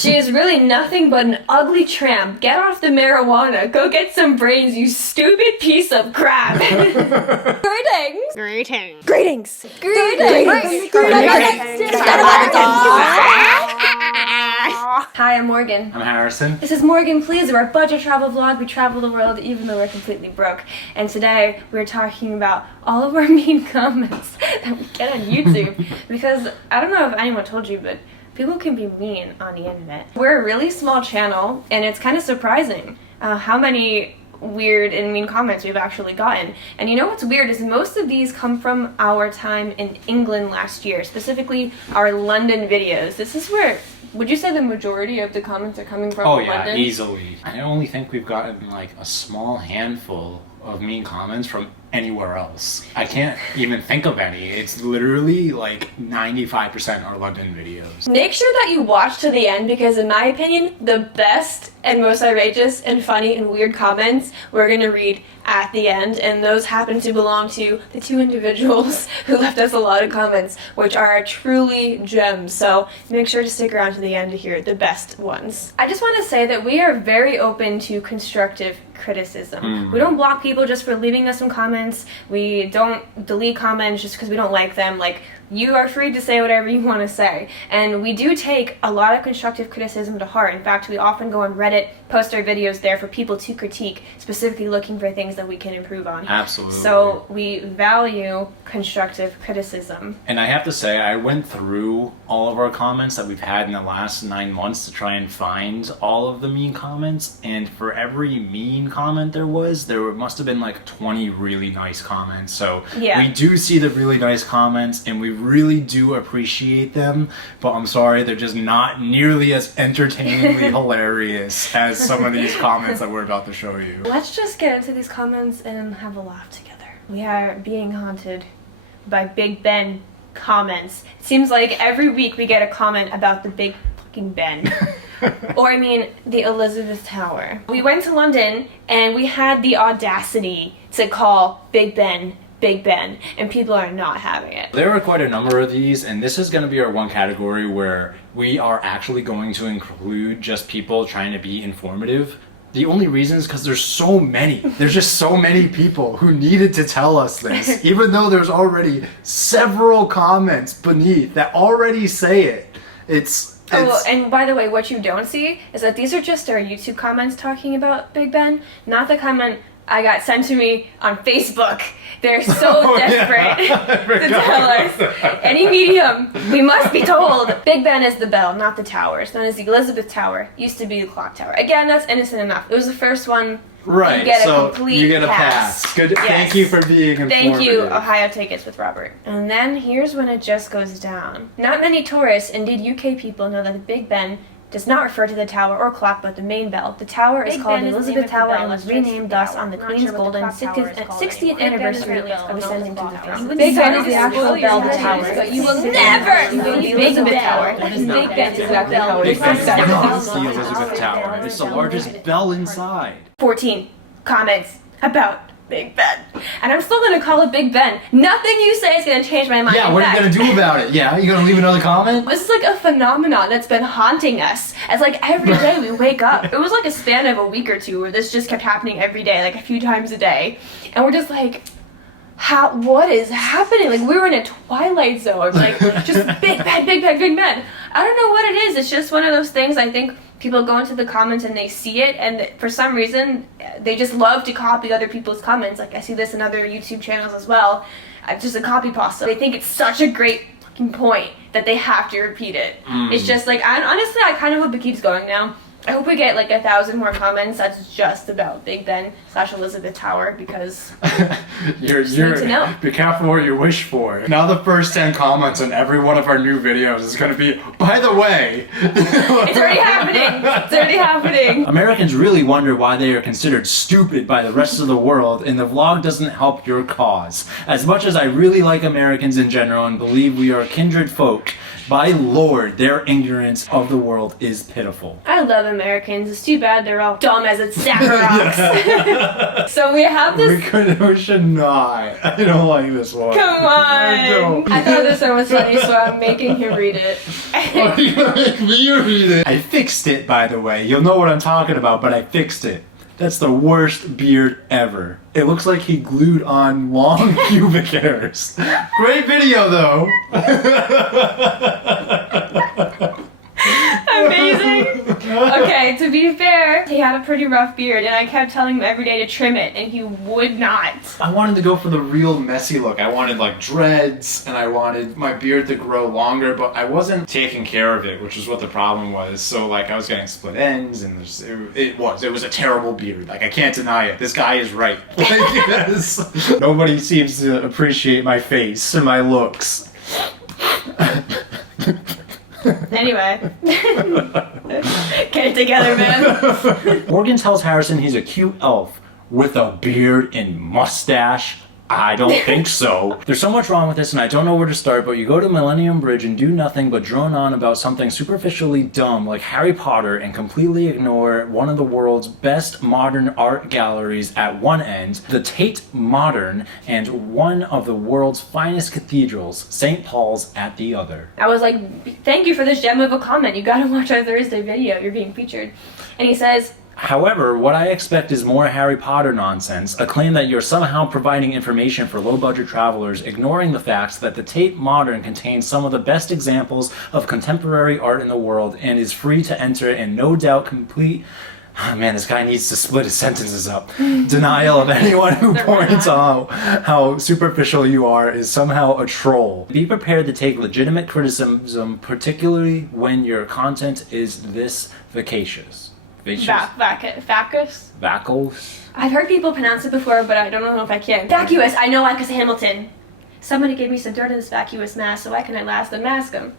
She is really nothing but an ugly tramp. Get off the marijuana. Go get some brains, you stupid piece of crap. Greetings. Greetings. Greetings. Hi, I'm Morgan. I'm Harrison. This is Morgan Please. We're a budget travel vlog. We travel the world even though we're completely broke. And today we're talking about all of our mean comments that we get on YouTube. Because I don't know if anyone told you, but people can be mean on the internet. We're a really small channel, and it's kind of surprising how many weird and mean comments we've actually gotten. And you know what's weird is most of these come from our time in England last year, specifically our London videos. This is where, would you say the majority of the comments are coming from London? Oh yeah, easily. I only think we've gotten like a small handful of mean comments from anywhere else. I can't even think of any. It's literally like 95% are London videos. Make sure that you watch to the end because in my opinion, the best and most outrageous and funny and weird comments we're going to read at the end, and those happen to belong to the two individuals who left us a lot of comments, which are truly gems. So make sure to stick around to the end to hear the best ones. I just want to say that we are very open to constructive criticism. We don't block people just for leaving us some comments. We don't delete comments just because we don't like them. Like, you are free to say whatever you want to say. And we do take a lot of constructive criticism to heart. In fact, we often go on Reddit, post our videos there for people to critique, specifically looking for things that we can improve on. Absolutely. So we value constructive criticism. And I have to say, I went through all of our comments that we've had in the last 9 months to try and find all of the mean comments. And for every mean comment there must have been like 20 really nice comments. So yeah, we do see the really nice comments and we really do appreciate them, but I'm sorry, they're just not nearly as entertainingly hilarious as some of these comments that we're about to show you. Let's just get into these comments and have a laugh together. We are being haunted by Big Ben comments. It seems like every week we get a comment about the Big fucking Ben. Or I mean, the Elizabeth Tower. We went to London and we had the audacity to call Big Ben Big Ben, and people are not having it. There are quite a number of these, and this is going to be our one category where we are actually going to include just people trying to be informative. The only reason is because there's so many. There's just so many people who needed to tell us this, even though there's already several comments beneath that already say it. Oh, and by the way, what you don't see is that these are just our YouTube comments talking about Big Ben, not the comment I got sent to me on Facebook. They're so desperate to tell us. Any medium, we must be told. Big Ben is the bell, not the tower. It's known as the Elizabeth Tower. Used to be the clock tower. Again, that's innocent enough. It was the first one. Right, you get so a complete you get a pass. Good. Yes. Thank you for being informative. Thank you, Ohio Tickets with Robert. And then here's when it just goes down. Not many tourists, indeed UK people, know that the Big Ben does not refer to the tower or clock, but the main bell. The tower is called the Elizabeth Tower and was renamed thus on the Queen's Golden 60th anniversary of ascending to the throne. Big Ben is the actual bell, the tower. You will never the Elizabeth Tower. Big Ben is exactly how it is. This is the Elizabeth Tower. It's the largest bell inside. 14 comments about Big Ben. And I'm still going to call it Big Ben. Nothing you say is going to change my mind. Yeah, what are you going to do about it? Yeah, you going to leave another comment? This is like a phenomenon that's been haunting us. As like every day we wake up. It was like a span of a week or two where this just kept happening every day, like a few times a day. And we're just like, what is happening? Like we were in a twilight zone. Like just Big Ben, Big Ben, Big Ben. I don't know what it is. It's just one of those things. I think people go into the comments and they see it, and for some reason they just love to copy other people's comments. Like I see this in other YouTube channels as well. Just a copy pasta. They think it's such a great fucking point that they have to repeat it. It's just like, honestly, I kind of hope it keeps going now. I hope we get like 1,000 more comments that's just about Big Ben / Elizabeth Tower, because you're to know. Be careful what you wish for. Now the first 10 comments on every one of our new videos is going to be, by the way. It's already happening. It's already happening. Americans really wonder why they are considered stupid by the rest of the world, and the vlog doesn't help your cause. As much as I really like Americans in general and believe we are kindred folk, My lord, their ignorance of the world is pitiful. I love Americans. It's too bad they're all dumb as a sack of rocks. So we have this. We should not. I don't like this one. Come on! I thought this one was funny, so I'm making him read it. You're gonna make me read it. I fixed it, by the way. You'll know what I'm talking about, but I fixed it. That's the worst beard ever. It looks like he glued on long pubic hairs. Great video, though. Amazing. Okay, to be fair, he had a pretty rough beard, and I kept telling him every day to trim it, and he would not. I wanted to go for the real messy look. I wanted like dreads, and I wanted my beard to grow longer, but I wasn't taking care of it, which is what the problem was. So like I was getting split ends, and it was a terrible beard. Like I can't deny it. This guy is right. Nobody seems to appreciate my face and my looks. Anyway. Get it together, man. Morgan tells Harrison he's a cute elf with a beard and mustache. I don't think so. There's so much wrong with this and I don't know where to start, but you go to Millennium Bridge and do nothing but drone on about something superficially dumb like Harry Potter and completely ignore one of the world's best modern art galleries at one end, the Tate Modern, and one of the world's finest cathedrals, St. Paul's, at the other. I was like, thank you for this gem of a comment. You gotta watch our Thursday video. You're being featured. And he says, however, what I expect is more Harry Potter nonsense, a claim that you're somehow providing information for low-budget travelers, ignoring the fact that the Tate Modern contains some of the best examples of contemporary art in the world and is free to enter and no doubt complete... Oh, man, this guy needs to split his sentences up. Denial of anyone who points out how superficial you are is somehow a troll. Be prepared to take legitimate criticism, particularly when your content is this vacacious. Vacuous? Vacuous? I've heard people pronounce it before, but I don't know if I can. Vacuous. I know I because Hamilton. Somebody gave me some dirt in this vacuous mass, so why can I last and mask them?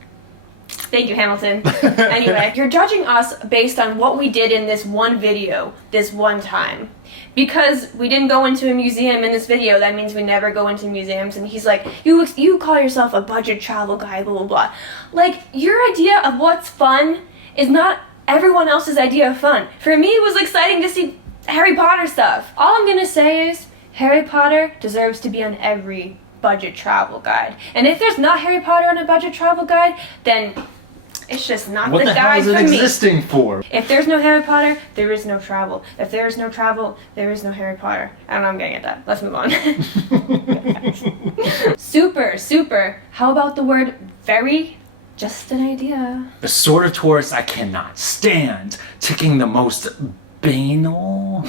Thank you, Hamilton. Anyway, you're judging us based on what we did in this one video, this one time. Because we didn't go into a museum in this video, that means we never go into museums. And he's like, you call yourself a budget travel guy, blah, blah, blah. Like, your idea of what's fun is not everyone else's idea of fun. For me, it was exciting to see Harry Potter stuff. All I'm gonna say is, Harry Potter deserves to be on every budget travel guide. And if there's not Harry Potter on a budget travel guide, then it's just not the guide for me. What the hell is it existing for? If there's no Harry Potter, there is no travel. If there is no travel, there is no Harry Potter. I don't know, I'm getting at that. Let's move on. Super. How about the word very? Just an idea. The sort of tourist I cannot stand, ticking the most banal,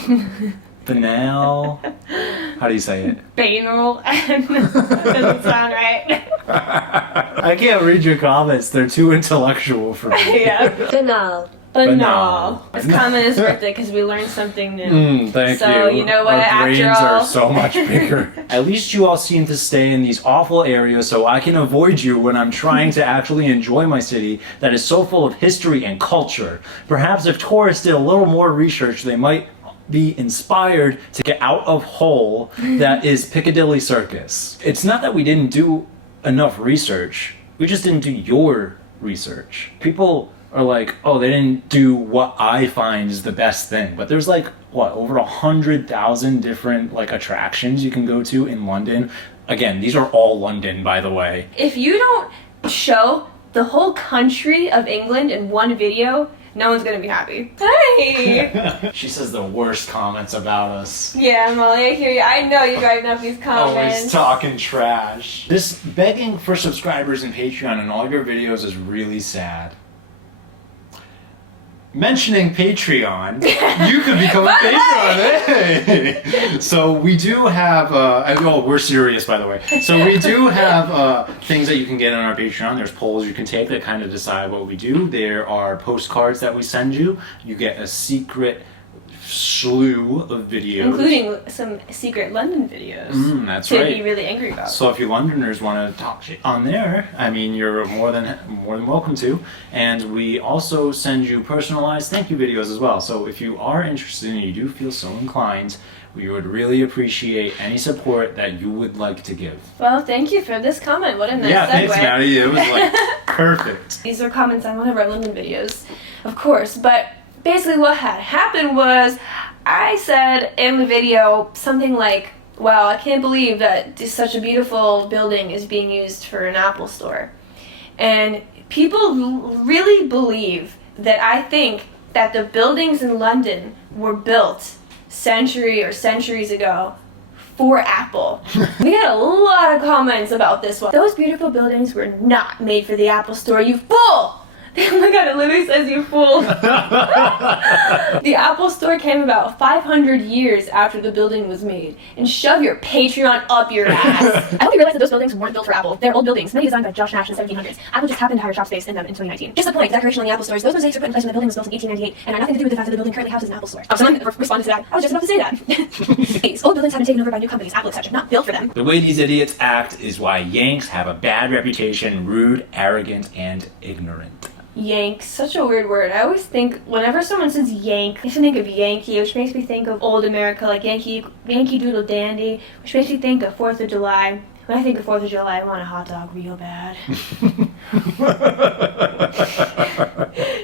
how do you say it? Banal. Doesn't sound right. I can't read your comments, they're too intellectual for me. Yeah. Banal. Banal. This comment is worth it because we learned something new. Thank you. So, you know what, our brains after all... are so much bigger. At least you all seem to stay in these awful areas so I can avoid you when I'm trying to actually enjoy my city that is so full of history and culture. Perhaps if tourists did a little more research, they might be inspired to get out of hole that is Piccadilly Circus. It's not that we didn't do enough research, we just didn't do your research. People are like, oh, they didn't do what I find is the best thing. But there's like, what, over 100,000 different like attractions you can go to in London. Again, these are all London, by the way. If you don't show the whole country of England in one video, no one's gonna be happy. Hey! She says the worst comments about us. Yeah, Molly, I hear you. I know you're writing up these comments. Always talking trash. This begging for subscribers in Patreon in all your videos is really sad. Mentioning Patreon, you could become a Patreon. Hey! So we do have, we're serious, by the way. So we do have things that you can get on our Patreon. There's polls you can take that kind of decide what we do. There are postcards that we send you. You get a secret slew of videos. Including some secret London videos. That's to right. be really angry about. So if you Londoners want to talk shit on there, I mean, you're more than welcome to. And we also send you personalized thank you videos as well. So if you are interested and you do feel so inclined, we would really appreciate any support that you would like to give. Well, thank you for this comment. What a nice Yeah, segue. thanks, Maddie. It was like perfect. These are comments on one of our London videos, of course. But basically what had happened was I said in the video something like, wow, I can't believe that such a beautiful building is being used for an Apple store. And people really believe that I think that the buildings in London were built centuries ago for Apple. We had a lot of comments about this one. Those beautiful buildings were not made for the Apple store, you fool! Oh my god, it literally says you fool. The Apple store came about 500 years after the building was made. And shove your Patreon up your ass. I hope you realize that those buildings weren't built for Apple. They're old buildings, many designed by Josh Nash in the 1700s. Apple just happened to hire shop space in them in 2019. Just a point, decoration on the Apple stores. Those mosaics were put in place when the building was built in 1898 and are nothing to do with the fact that the building currently houses an Apple store. Oh, someone responded to that. I was just about to say that. These old buildings have been taken over by new companies, Apple etc., not built for them. The way these idiots act is why Yanks have a bad reputation, rude, arrogant, and ignorant. Yank, such a weird word. I always think, whenever someone says yank, I used to think of Yankee, which makes me think of old America, like Yankee Doodle Dandy, which makes me think of 4th of July. When I think of 4th of July, I want a hot dog real bad.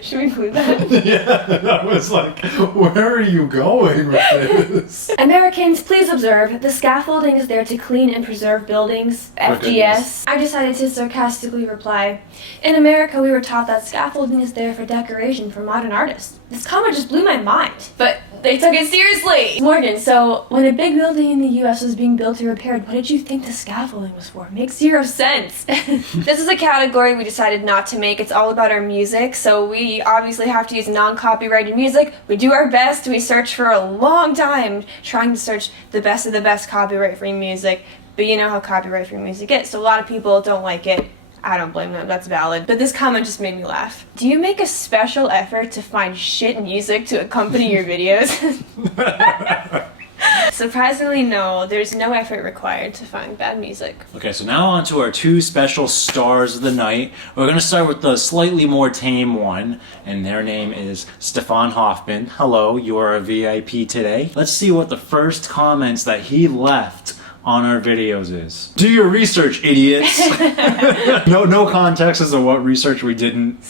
Should we include that? Yeah, I was like, where are you going with this? Americans, please observe, the scaffolding is there to clean and preserve buildings, FGS. I decided to sarcastically reply, in America we were taught that scaffolding is there for decoration for modern artists. This comment just blew my mind. But they took it seriously! Morgan, so when a big building in the US was being built or repaired, what did you think the scaffolding was for? Makes 0 sense. This is a category we decided not to make. It's all about our music, so we obviously have to use non-copyrighted music. We do our best. We search for a long time trying to search the best of the best copyright-free music, but you know how copyright-free music is, so a lot of people don't like it. I don't blame them, that's valid. But this comment just made me laugh. Do you make a special effort to find shit music to accompany your videos? Surprisingly, no. There's no effort required to find bad music. Okay, so now on to our 2 special stars of the night. We're going to start with the slightly more tame one, and their name is Stefan Hoffman. Hello, you are a VIP today. Let's see what the first comments that he left on our videos is. Do your research, idiots! No context as to what research we didn't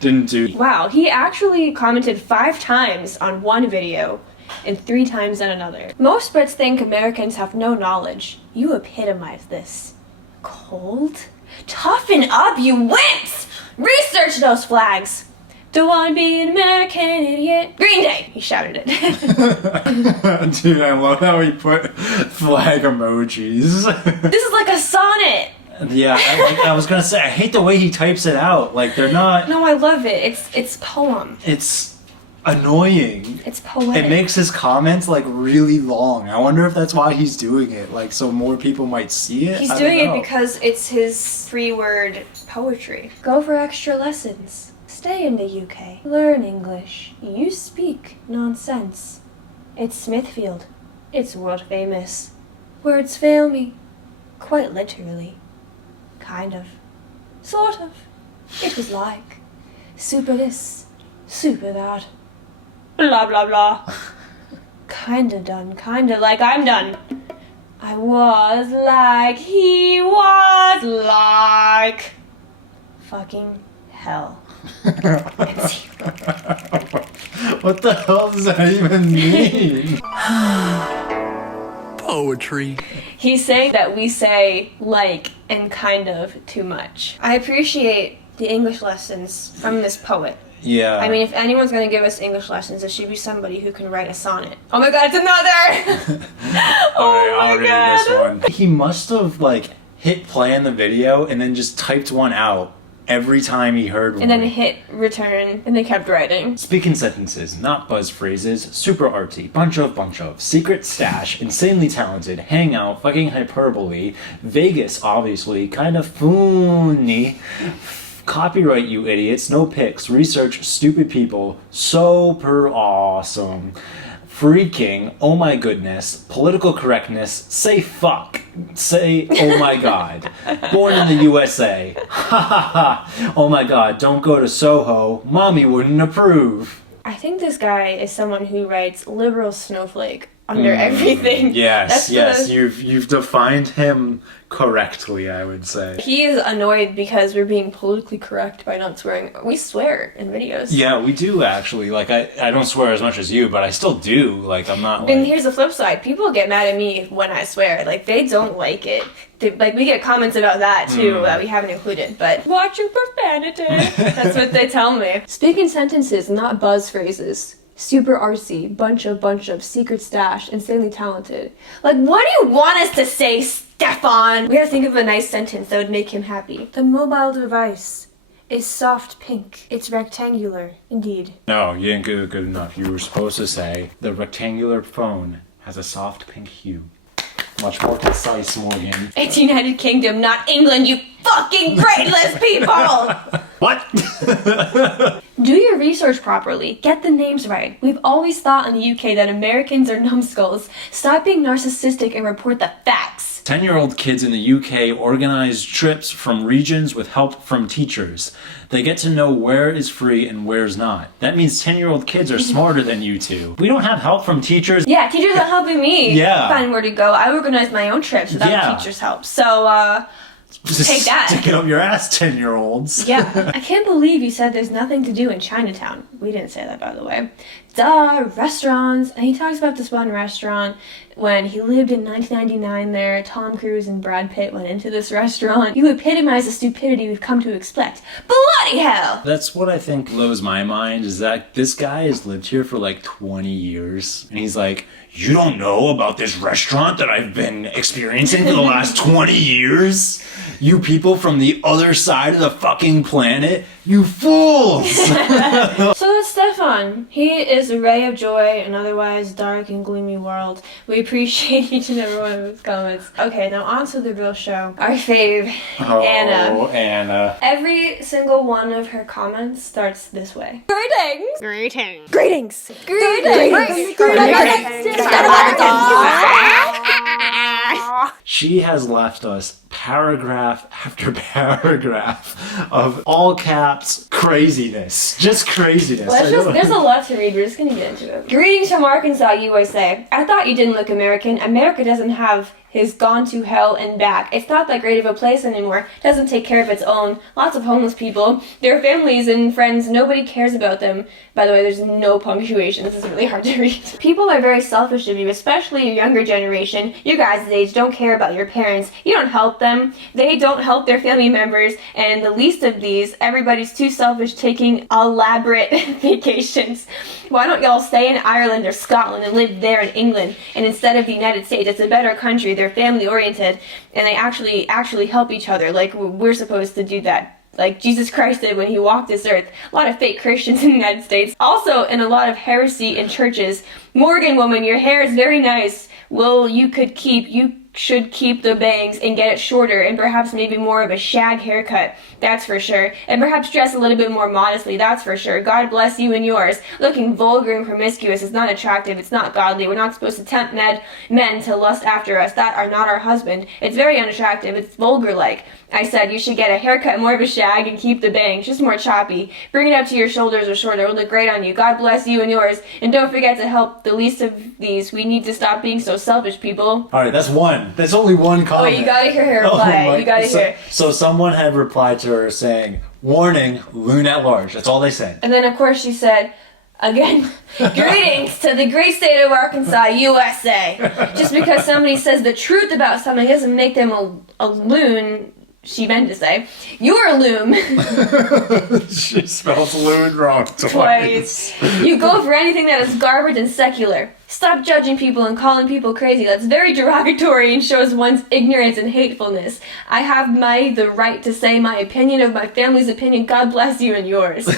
do. Wow, he actually commented 5 times on one video and 3 times on another. Most Brits think Americans have no knowledge. You epitomize this. Cold? Toughen up, you wimps! Research those flags! Don't want to be an American idiot. Green Day! He shouted it. Dude, I love how he put flag emojis. This is like a sonnet! Yeah, I was gonna say, I hate the way he types it out. Like, they're not... No, I love it. It's poem. It's annoying. It's poetic. It makes his comments, like, really long. I wonder if that's why he's doing it, like, so more people might see it? He's doing it because it's his 3-word poetry. Go for extra lessons. Stay in the UK. Learn English. You speak nonsense. It's Smithfield. It's world famous. Words fail me. Quite literally. Kind of. Sort of. It was like. Super this. Super that. Blah blah blah. Kinda done. Kinda like I'm done. I was like he was like. Fucking hell. What the hell does that even mean? Poetry. He's saying that we say like and kind of too much. I appreciate the English lessons from this poet. Yeah. I mean, if anyone's going to give us English lessons, it should be somebody who can write a sonnet. Oh my god, it's another! I'll read this one. He must have, like, hit play on the video and then just typed one out every time he heard one. And then hit return, and they kept writing. Speaking sentences, not buzz phrases, super arty, bunch of, secret stash, insanely talented, hangout, fucking hyperbole, Vegas, obviously, kind of funny, Copyright, you idiots. No pics. Research, stupid people. Super awesome. Freaking, oh my goodness. Political correctness. Say fuck. Say, oh my god. Born in the USA. Ha ha ha. Oh my god, don't go to Soho. Mommy wouldn't approve. I think this guy is someone who writes liberal snowflake under everything. Yes, you've defined him correctly, I would say. He is annoyed because we're being politically correct by not swearing. We swear in videos. Yeah, we do actually. Like, I don't swear as much as you, but I still do. Like, I'm not like... And here's the flip side. People get mad at me when I swear. Like, they don't like it. Like, we get comments about that, too, that we haven't included. But, watch your profanity. That's what they tell me. Speaking sentences, not buzz phrases. Super artsy, bunch of, secret stash, insanely talented. Like, what do you want us to say, Stefan? We gotta think of a nice sentence that would make him happy. The mobile device is soft pink. It's rectangular, indeed. No, you didn't get it good enough. You were supposed to say, the rectangular phone has a soft pink hue. Much more concise, Morgan. It's United Kingdom, not England, you fucking brainless people! What? Do your research properly. Get the names right. We've always thought in the UK that Americans are numbskulls. Stop being narcissistic and report the facts. 10-year-old kids in the UK organize trips from regions with help from teachers. They get to know where is free and where's not. That means 10-year-old kids are smarter than you two. We don't have help from teachers. Yeah, teachers are helping me find where to go. I organize my own trips without teachers' help. So, take that. Stick it up your ass, 10-year-olds. Yeah. I can't believe you said there's nothing to do in Chinatown. We didn't say that, by the way. Duh, restaurants. And he talks about this one restaurant when he lived in 1999 there. Tom Cruise and Brad Pitt went into this restaurant. You epitomize the stupidity we've come to expect. Bloody hell! That's what I think blows my mind, is that this guy has lived here for like 20 years. And he's like, you don't know about this restaurant that I've been experiencing for the last 20 years? You people from the other side of the fucking planet? You fools! So that's Stefan. He is a ray of joy in an otherwise dark and gloomy world. We appreciate each and every one of his comments. Okay, now on to the real show. Our fave, Anna. Oh, Anna. Every single one of her comments starts this way. Greetings! Greetings. Greetings! Greetings! She has left us paragraph after paragraph of all caps craziness. Just craziness. There's a lot to read. We're just gonna get into it. Greetings from Arkansas, USA. I thought you didn't look American. America doesn't have his gone to hell and back. It's not that great of a place anymore. It doesn't take care of its own. Lots of homeless people. Their families and friends, nobody cares about them. By the way, there's no punctuation. This is really hard to read. People are very selfish of you, especially your younger generation. You guys' age don't care about your parents. You don't help them. They don't help their family members. And the least of these, everybody's too selfish taking elaborate vacations. Why don't y'all stay in Ireland or Scotland and live there in England? And instead of the United States, it's a better country. They're family oriented and they actually help each other. Like, we're supposed to do that. Like Jesus Christ did when he walked this earth. A lot of fake Christians in the United States. Also, in a lot of heresy in churches. Morgan woman, your hair is very nice. Well, you should keep the bangs and get it shorter and perhaps maybe more of a shag haircut, that's for sure. And perhaps dress a little bit more modestly, that's for sure. God bless you and yours. Looking vulgar and promiscuous is not attractive, it's not godly. We're not supposed to tempt men to lust after us that are not our husband. It's very unattractive, it's vulgar-like. I said you should get a haircut, more of a shag, and keep the bangs, just more choppy. Bring it up to your shoulders or shorter, it'll look great on you. God bless you and yours. And don't forget to help the least of these. We need to stop being so selfish, people. Alright, that's one. That's only one comment. Oh, wait, you gotta hear her reply. You gotta hear. So someone had replied to her saying, warning, loon at large. That's all they said. And then, of course, she said, again, greetings to the great state of Arkansas, USA. Just because somebody says the truth about something doesn't make them a loon. She meant to say, you're a loon. She spells loon wrong twice. You go for anything that is garbage and secular. Stop judging people and calling people crazy. That's very derogatory and shows one's ignorance and hatefulness. I have the right to say my opinion of my family's opinion. God bless you and yours.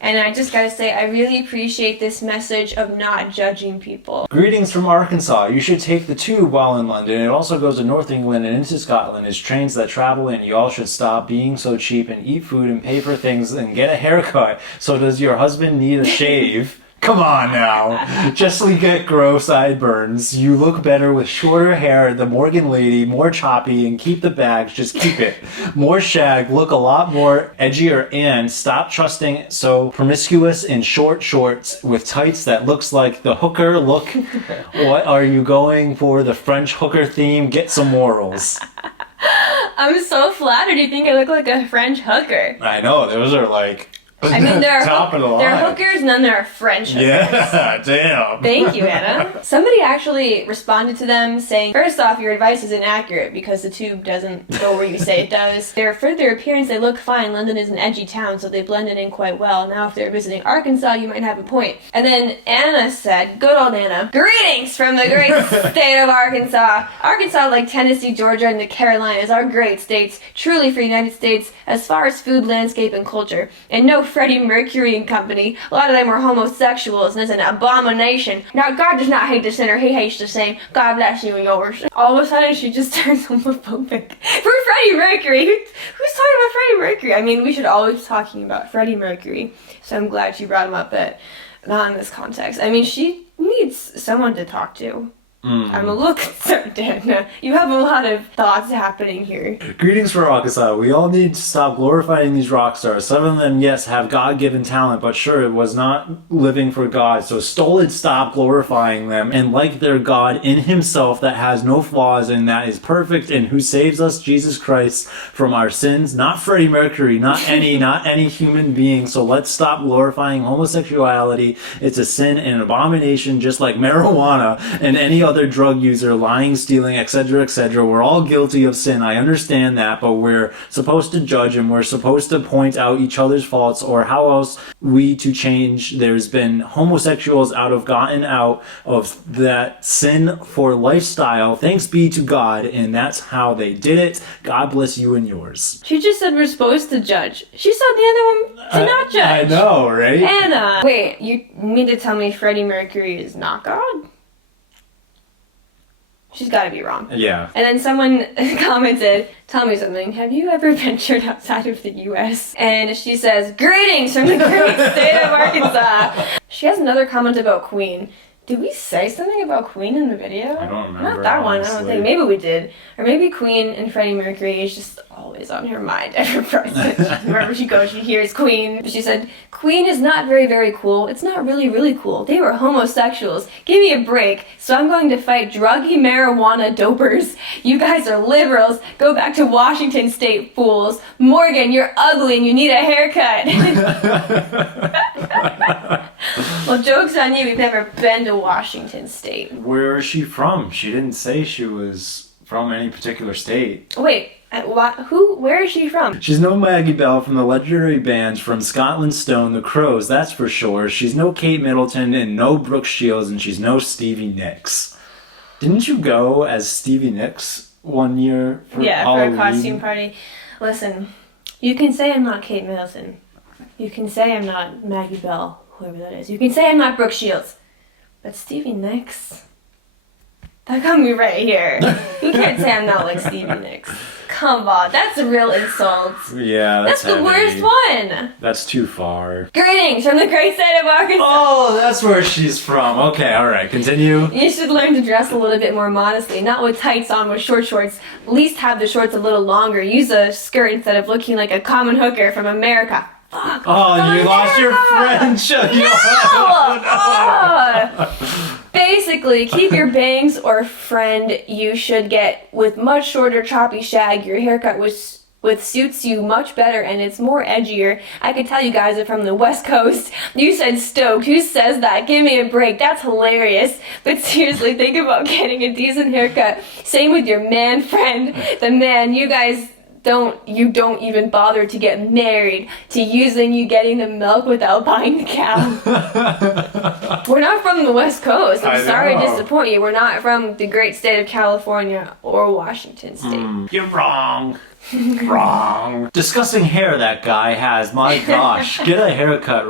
And I just gotta say, I really appreciate this message of not judging people. Greetings from Arkansas. You should take the tube while in London. It also goes to North England and into Scotland. It's trains that travel, and y'all should stop being so cheap and eat food and pay for things and get a haircut. So does your husband need a shave? Come on now. Justly get gross sideburns. You look better with shorter hair. The Morgan lady, more choppy, and keep the bags. Just keep it. More shag. Look a lot more edgier, and stop trusting so promiscuous in short shorts with tights that looks like the hooker look. What are you going for? The French hooker theme? Get some morals. I'm so flattered you think I look like a French hooker. I know. Those are like... I mean, they're top of the line. They're hookers and then there are French hookers. Yeah, damn. Thank you, Anna. Somebody actually responded to them saying, first off, your advice is inaccurate because the tube doesn't go where you say it does. For their appearance, they look fine. London is an edgy town, so they blended in quite well. Now, if they're visiting Arkansas, you might have a point. And then Anna said, good old Anna, greetings from the great state of Arkansas. Arkansas, like Tennessee, Georgia, and the Carolinas, are great states, truly for the United States, as far as food, landscape, and culture. And no Freddie Mercury and company. A lot of them were homosexuals, and it's an abomination. Now, God does not hate the sinner, he hates the same. God bless you and yours. All of a sudden, she just turns homophobic. For Freddie Mercury! Who's talking about Freddie Mercury? I mean, we should always be talking about Freddie Mercury, so I'm glad she brought him up, but not in this context. I mean, she needs someone to talk to. I'm a little concerned, Anna. You have a lot of thoughts happening here. Greetings from Arkansas. We all need to stop glorifying these rock stars. Some of them, yes, have God-given talent, but sure, it was not living for God. So stolid, stop glorifying them and like their God in himself that has no flaws and that is perfect and who saves us, Jesus Christ, from our sins. Not Freddie Mercury, not any human being. So let's stop glorifying homosexuality. It's a sin and an abomination, just like marijuana and any other drug user, lying, stealing, etc., etc. We're all guilty of sin. I understand that, but we're supposed to judge and we're supposed to point out each other's faults, or how else we to change. There's been homosexuals gotten out of that sin for lifestyle. Thanks be to God, and that's how they did it. God bless you and yours. She just said we're supposed to judge. She said the other one to not judge. I know, right? Anna! Wait, you mean to tell me Freddie Mercury is not God? She's gotta be wrong. Yeah. And then someone commented, tell me something, have you ever ventured outside of the U.S.? And she says, greetings from the great state of Arkansas. She has another comment about Queen. Did we say something about Queen in the video? I don't remember. Not that one, honestly. I don't think. Maybe we did. Or maybe Queen and Freddie Mercury is just always on her mind, ever present. Wherever she goes, she hears Queen. She said, Queen is not very, very cool. It's not really, really cool. They were homosexuals. Give me a break. So I'm going to fight druggy marijuana dopers. You guys are liberals. Go back to Washington State, fools. Morgan, you're ugly and you need a haircut. Well, joke's on you. We've never been to Washington State. Where is she from? She didn't say she was from any particular state. Wait, where is she from? She's no Maggie Bell from the legendary bands from Scotland Stone, The Crows, that's for sure. She's no Kate Middleton and no Brooke Shields, and she's no Stevie Nicks. Didn't you go as Stevie Nicks one year for Halloween? For a costume party. Listen, you can say I'm not Kate Middleton. You can say I'm not Maggie Bell, whoever that is. You can say I'm not Brooke Shields. But Stevie Nicks? That got me right here. You can't say I'm not like Stevie Nicks. Come on, that's a real insult. Yeah, that's the heavy. worst one. That's too far. Greetings from the great state of Arkansas. Oh, that's where she's from. Okay, alright, continue. You should learn to dress a little bit more modestly, not with tights on with short shorts. At least have the shorts a little longer. Use a skirt instead of looking like a common hooker from America. Fuck. Oh, you lost your French. No! Basically, keep your bangs, or friend, you should get with much shorter choppy shag. Your haircut with suits you much better and it's more edgier. I could tell you guys are from the West Coast. You said stoked. Who says that? Give me a break. That's hilarious. But seriously, think about getting a decent haircut. Same with your man friend. The man, you guys don't even bother to get married to using you getting the milk without buying the cow. We're not from the the West Coast. I'm I sorry to know. disappoint you. We're not from the great state of California or Washington State. You're wrong. Wrong. Disgusting hair that guy has. My gosh. Get a haircut.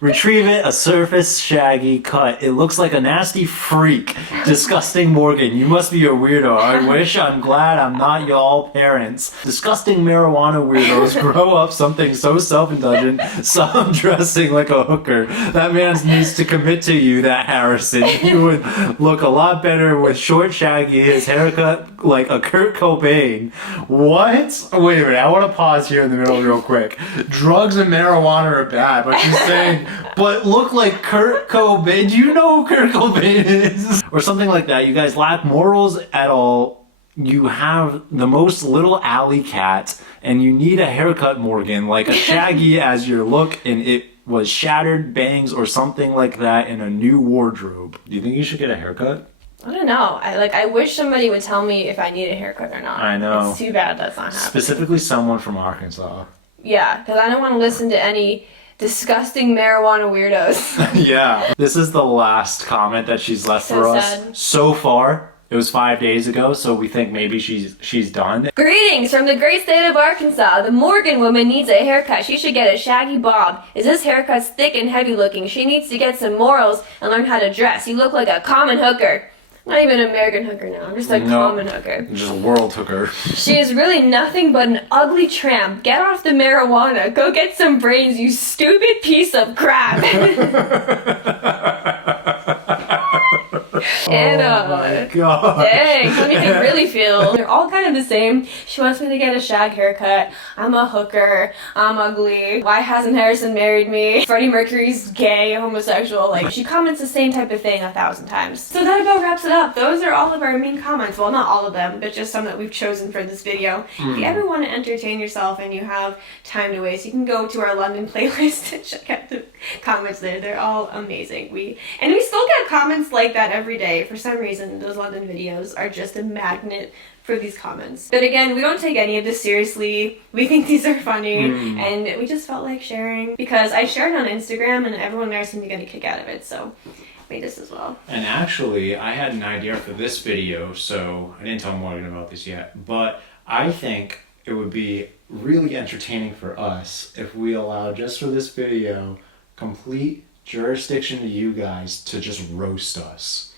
Retrieve it, a surface shaggy cut. It looks like a nasty freak. Disgusting Morgan, you must be a weirdo. I'm glad I'm not y'all parents. Disgusting marijuana weirdos grow up something so self-indulgent, some dressing like a hooker. That man needs to commit to you, that Harrison. He would look a lot better with short shaggy, his haircut like a Kurt Cobain. What? Wait a minute, I want to pause here in the middle real quick. Drugs and marijuana are bad, but she's saying, but look like Kurt Cobain. Do you know who Kurt Cobain is? Or something like that. You guys lack morals at all. You have the most little alley cat, and you need a haircut, Morgan, like a shaggy as your look, and it was shattered bangs or something like that in a new wardrobe. Do you think you should get a haircut? I don't know. I wish somebody would tell me if I need a haircut or not. I know. It's too bad that's not happening. Specifically someone from Arkansas. Yeah, because I don't want to listen to any disgusting marijuana weirdos. Yeah. This is the last comment that she's left So for us. sad. So far, it was 5 days ago, so we think maybe she's done. Greetings from the great state of Arkansas. The Morgan woman needs a haircut. She should get a shaggy bob. Is this haircut's thick and heavy looking? She needs to get some morals and learn how to dress. You look like a common hooker. Not even an American hooker now. I'm just a common hooker. just a world hooker. She is really nothing but an ugly tramp. Get off the marijuana. Go get some brains, you stupid piece of crap. And, Oh my god. dang, how do you really feel? They're all kind of the same. She wants me to get a shag haircut. I'm a hooker. I'm ugly. Why hasn't Harrison married me? Freddie Mercury's gay, homosexual. Like, she comments the same type of thing 1,000 times. So that about wraps it up. Those are all of our main comments. Well, not all of them, but just some that we've chosen for this video. If you ever want to entertain yourself and you have time to waste, you can go to our London playlist and check out the comments there. They're all amazing. We still get comments like that every day. For some reason, those London videos are just a magnet for these comments. But again, we don't take any of this seriously. We think these are funny, and we just felt like sharing because I shared on Instagram and everyone there seemed to get a kick out of it, so made this as well. And actually, I had an idea for this video, so I didn't tell Morgan about this yet, but I think it would be really entertaining for us if we allow, just for this video, complete jurisdiction to you guys to just roast us.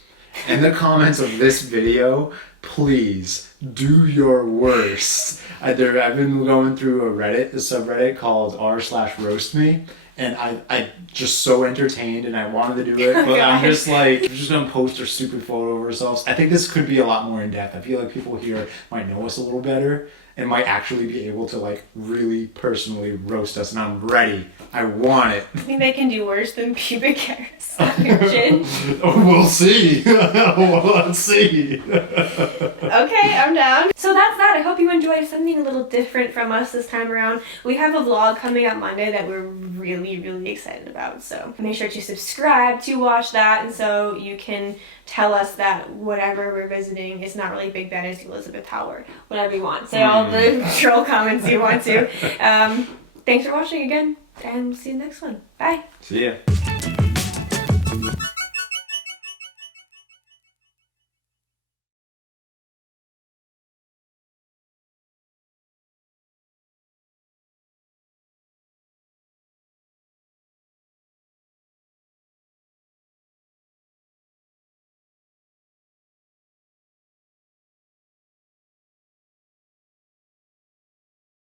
In the comments of this video, please do your worst. I've been going through a subreddit called r/roastme, and I just so entertained and I wanted to do it, but I'm just like, we're just gonna post our stupid photo of ourselves. I think this could be a lot more in depth. I feel like people here might know us a little better and might actually be able to like really personally roast us, and I'm ready. I want it. I think they can do worse than pubic hairs on your chin. We'll see. Let's see. Okay, I'm down. So that's that. I hope you enjoyed something a little different from us this time around. We have a vlog coming up Monday that we're really, really excited about. So make sure to subscribe to watch that, and so you can tell us that whatever we're visiting is not really Big Ben, it's Elizabeth Tower. Whatever you want. Say all the troll comments you want to. Thanks for watching again, and we'll see you next one. Bye. See ya.